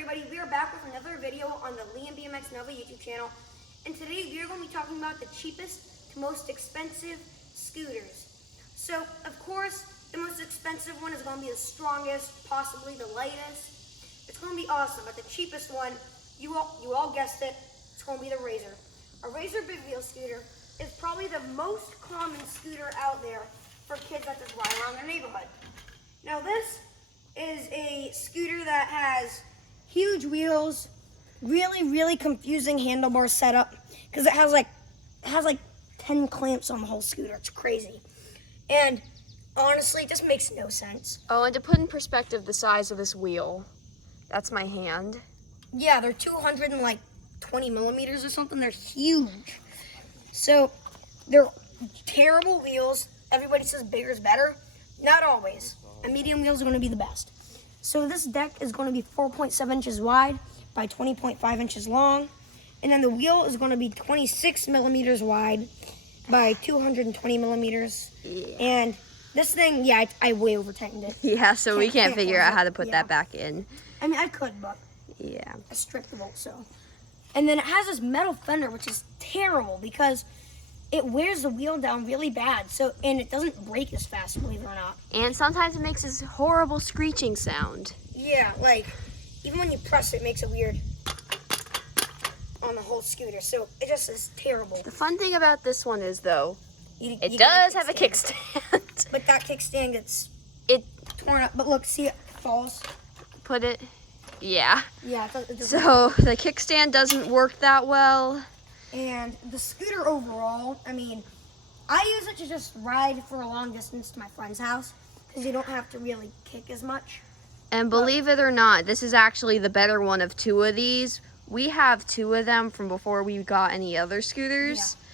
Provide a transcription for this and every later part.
everybody? We are back with another video on the Liam BMX Nova YouTube channel. And today we are going to be talking about the cheapest to most expensive scooters. So, of course, the most expensive one is going to be the strongest, possibly the lightest. It's going to be awesome, but the cheapest one, you all guessed it, it's going to be the Razor. A Razor big wheel scooter is probably the most common scooter out there for kids that just ride around their neighborhood. Now this is a scooter that has huge wheels, really confusing handlebar setup because it has like 10 clamps on the whole scooter. It's crazy. And honestly, it just makes no sense. Oh, and to put in perspective the size of this wheel, that's my hand. Yeah, they're 220 millimeters or something. They're huge. So they're terrible wheels. Everybody says bigger is better. Not always. And medium wheels are going to be the best. So this deck is going to be 4.7 inches wide by 20.5 inches long. And then the wheel is going to be 26 millimeters wide by 220 millimeters. Yeah. And this thing, yeah, I way over tightened it. Yeah, so we can't figure out how to put that back in. I mean, I could, but yeah, I stripped the bolt, so. And then it has this metal fender, which is terrible because it wears the wheel down really bad, and it doesn't break as fast, believe it or not. And sometimes it makes this horrible screeching sound. Yeah, like, even when you press it, it makes it weird on the whole scooter, so it just is terrible. The fun thing about this one is, though, you it does have a kickstand. But that kickstand gets It torn up, but look, see, it falls. put it, yeah. Yeah, it doesn't. So the kickstand doesn't work that well. And the scooter overall, I mean, I use it to just ride for a long distance to my friend's house because you don't have to really kick as much. And believe it or not, this is actually the better one of two of these. We have two of them from before we got any other scooters. Yeah.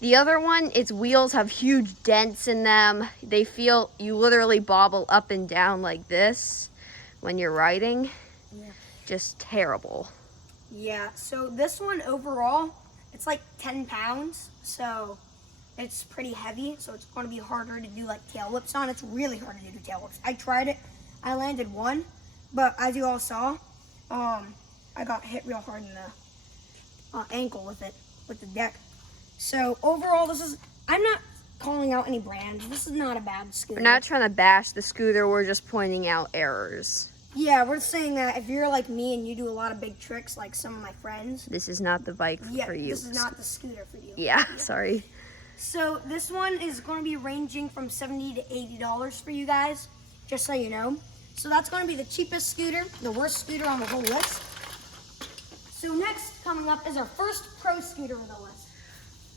The other one, its wheels have huge dents in them. They feel, you literally bobble up and down like this when you're riding. Yeah. Just terrible. Yeah, so this one overall, it's like 10 pounds, so it's pretty heavy, so it's going to be harder to do like tail whips on. It's really hard to do tail whips. I tried it, I landed one, but as you all saw, I got hit real hard in the ankle with it, with the deck. So overall, I'm not calling out any brands. This is not a bad scooter. We're not trying to bash the scooter, we're just pointing out errors. Yeah, we're saying that if you're like me and you do a lot of big tricks like some of my friends, This is not the bike for you. this is not the scooter for you. Yeah, sorry. So this one is going to be ranging from $70 to $80 for you guys, just so you know. So that's going to be the cheapest scooter, the worst scooter on the whole list. So next coming up is our first pro scooter on the list.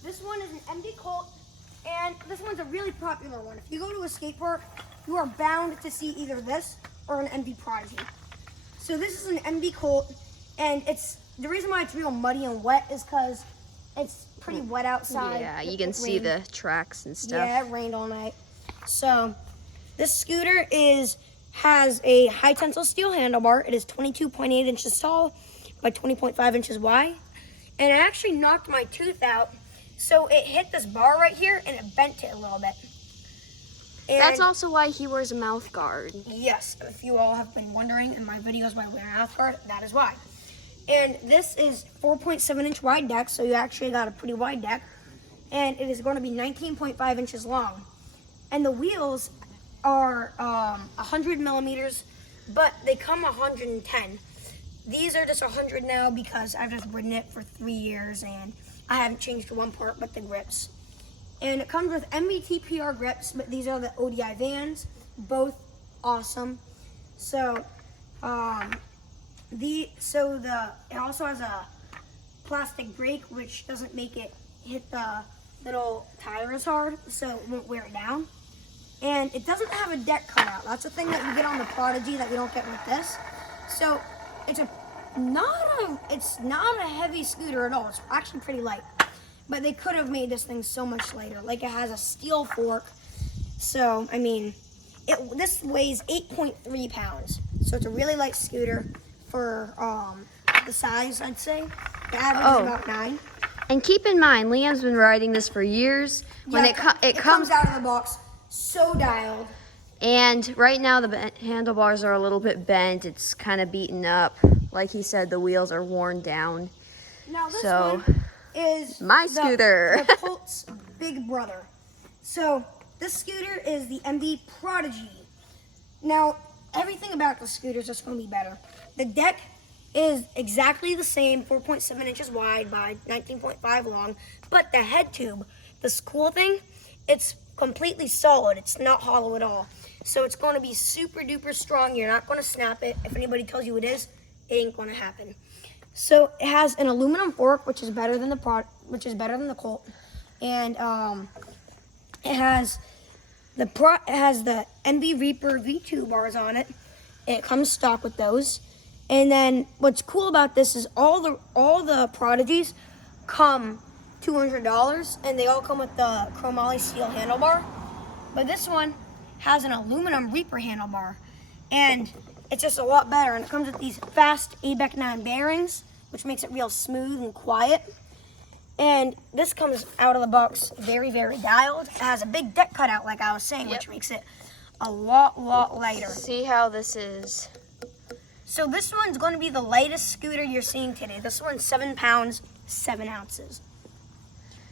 This one is an MD Colt, and this one's a really popular one. If you go to a skate park, you are bound to see either this or an MD Prodigy. So this is an MD Colt, and the reason why it's real muddy and wet is because it's pretty wet outside. Yeah, you can see the tracks and stuff. Yeah, it rained all night. So this scooter has a high tensile steel handlebar. It is 22.8 inches tall by 20.5 inches wide. And it actually knocked my tooth out. So it hit this bar right here and it bent it a little bit. And That's also why he wears a mouth guard. yes, if you all have been wondering in my videos why I wear a mouth guard, that is why. And this is 4.7 inch wide deck, so you actually got a pretty wide deck. And it is going to be 19.5 inches long. And the wheels are 100 millimeters, but they come 110. These are just 100 now because I've just ridden it for 3 years and I haven't changed one part but the grips. And it comes with MBTPR grips, but these are the ODI Vans, both awesome. So, it also has a plastic brake, which doesn't make it hit the little tire as hard, so it won't wear it down. And it doesn't have a deck cutout. That's the thing that you get on the Prodigy that you don't get with this. So it's not a heavy scooter at all. It's actually pretty light. But they could have made this thing so much lighter. Like, it has a steel fork. So, I mean, this weighs 8.3 pounds. So it's a really light scooter for the size, I'd say. The average is about 9. And keep in mind, Liam's been riding this for years. When it comes out of the box so dialed. And right now the handlebars are a little bit bent. It's kind of beaten up. like he said, the wheels are worn down. Now this So, one is my scooter. the Colt's big brother. So this scooter is the MV Prodigy. Now everything about the scooter is just going to be better. The deck is exactly the same, 4.7 inches wide by 19.5 long, but the head tube, this cool thing, it's completely solid. It's not hollow at all. So it's going to be super duper strong. You're not going to snap it. If anybody tells you it is, it ain't going to happen. So it has an aluminum fork, which is better than the Colt, and it has the NV Reaper V2 bars on it. It comes stock with those. And then what's cool about this is all the Prodigies come $200, and they all come with the chromoly steel handlebar. But this one has an aluminum Reaper handlebar, and it's just a lot better. And it comes with these fast ABEC 9 bearings, which makes it real smooth and quiet. And this comes out of the box very, very dialed. It has a big deck cutout, like I was saying, which makes it a lot lighter. See how this is. So this one's going to be the lightest scooter you're seeing today. This one's 7 pounds, 7 ounces.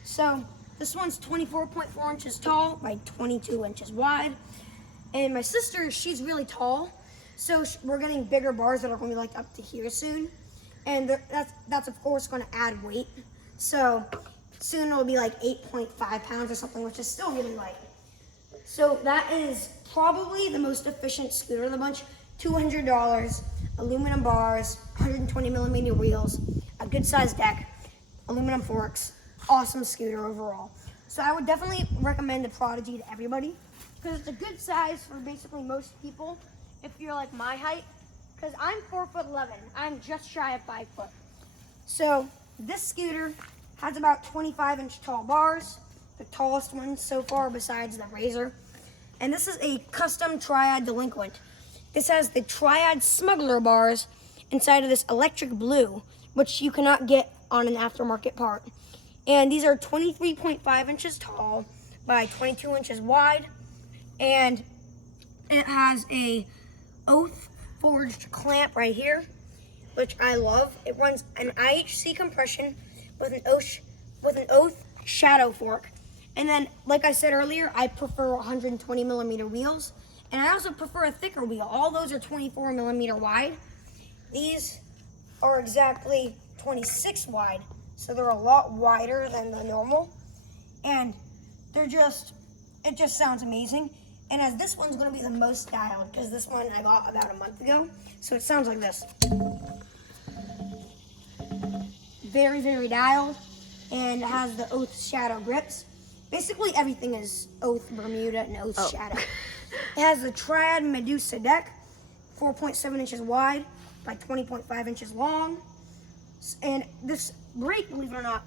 So this one's 24.4 inches tall by 22 inches wide. And my sister, she's really tall. So we're getting bigger bars that are going to be like up to here soon. And that's of course going to add weight. So soon it'll be like 8.5 pounds or something, which is still really light. So that is probably the most efficient scooter of the bunch. $200, aluminum bars, 120 millimeter wheels, a good sized deck, aluminum forks, awesome scooter overall. So I would definitely recommend the Prodigy to everybody because it's a good size for basically most people if you're like my height, because I'm 4'11". I'm just shy of 5 foot. So this scooter has about 25-inch tall bars, the tallest ones so far besides the Razor. And this is a custom Triad Delinquent. This has the Triad Smuggler bars inside of this electric blue, which you cannot get on an aftermarket part. And these are 23.5 inches tall by 22 inches wide. And it has a oath forged clamp right here, which I love. It runs an IHC compression with an oath shadow fork. And then, like I said earlier, I prefer 120 millimeter wheels. And I also prefer a thicker wheel. All those are 24 millimeter wide. These are exactly 26 wide. So they're a lot wider than the normal. And it just sounds amazing. And as this one's gonna be the most dialed, because this one I got about a month ago. So it sounds like this. Very, very dialed. And it has the Oath Shadow grips. Basically everything is Oath Bermuda and Oath Shadow. It has the Triad Medusa deck, 4.7 inches wide by 20.5 inches long. And this brake, believe it or not,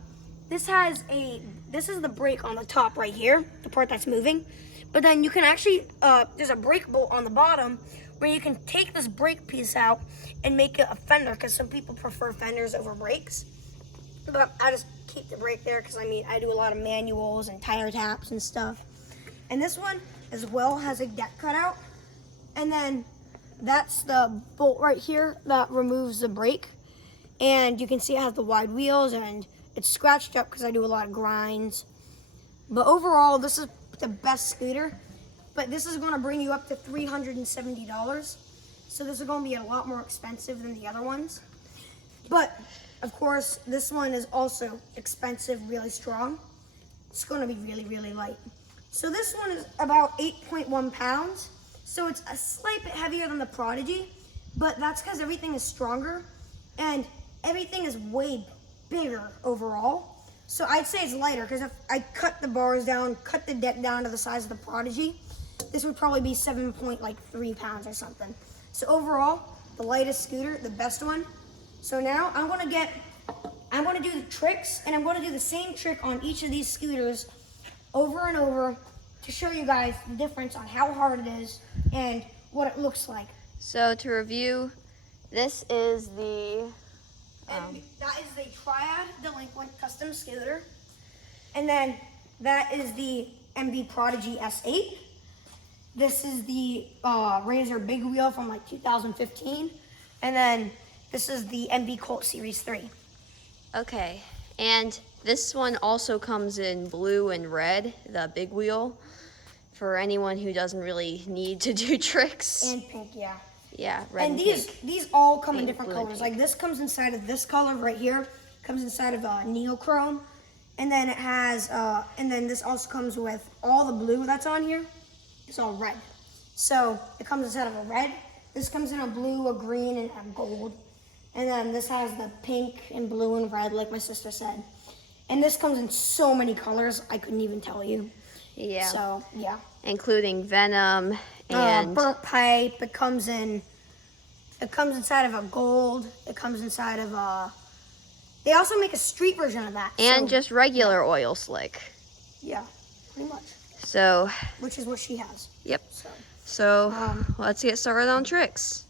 this is the brake on the top right here, the part that's moving. But then you can actually, there's a brake bolt on the bottom where you can take this brake piece out and make it a fender, because some people prefer fenders over brakes. But I just keep the brake there because I do a lot of manuals and tire taps and stuff. And this one as well has a deck cutout. And then that's the bolt right here that removes the brake. And you can see it has the wide wheels and it's scratched up because I do a lot of grinds. But overall, this is the best scooter. But this is going to bring you up to $370. So this is going to be a lot more expensive than the other ones. But of course, this one is also expensive, really strong. It's going to be really, really light. So this one is about 8.1 pounds. So it's a slight bit heavier than the Prodigy, but that's because everything is stronger and everything is way bigger overall. So I'd say it's lighter because if I cut the bars down, cut the deck down to the size of the Prodigy, this would probably be 7.3 pounds or something. So overall, the lightest scooter, the best one. So now I'm gonna do the tricks, and I'm gonna do the same trick on each of these scooters over and over to show you guys the difference on how hard it is and what it looks like. So to review, this is the And that is the Triad Delinquent custom scooter. And then that is the MV Prodigy S8. This is the Razor Big Wheel from like 2015. And then This is the MB Colt Series 3. Okay, and this one also comes in blue and red, the big wheel, for anyone who doesn't really need to do tricks. And pink, yeah. Yeah, red and these pink. these all come in Pink, different blue, and colors. pink. Like this comes inside of this color right here. Comes inside of neochrome, and then it has and then this also comes with all the blue that's on here. It's all red. So it comes inside of a red. This comes in a blue, a green, and a gold. And then this has the pink and blue and red, like my sister said. And this comes in so many colors, I couldn't even tell you. Yeah. So yeah. Including Venom and burnt pipe. It comes inside of a gold. It comes inside of a. They also make a street version of that. and so, just regular oil slick. yeah, pretty much. So, Which is what she has. yep. So So let's get started on tricks.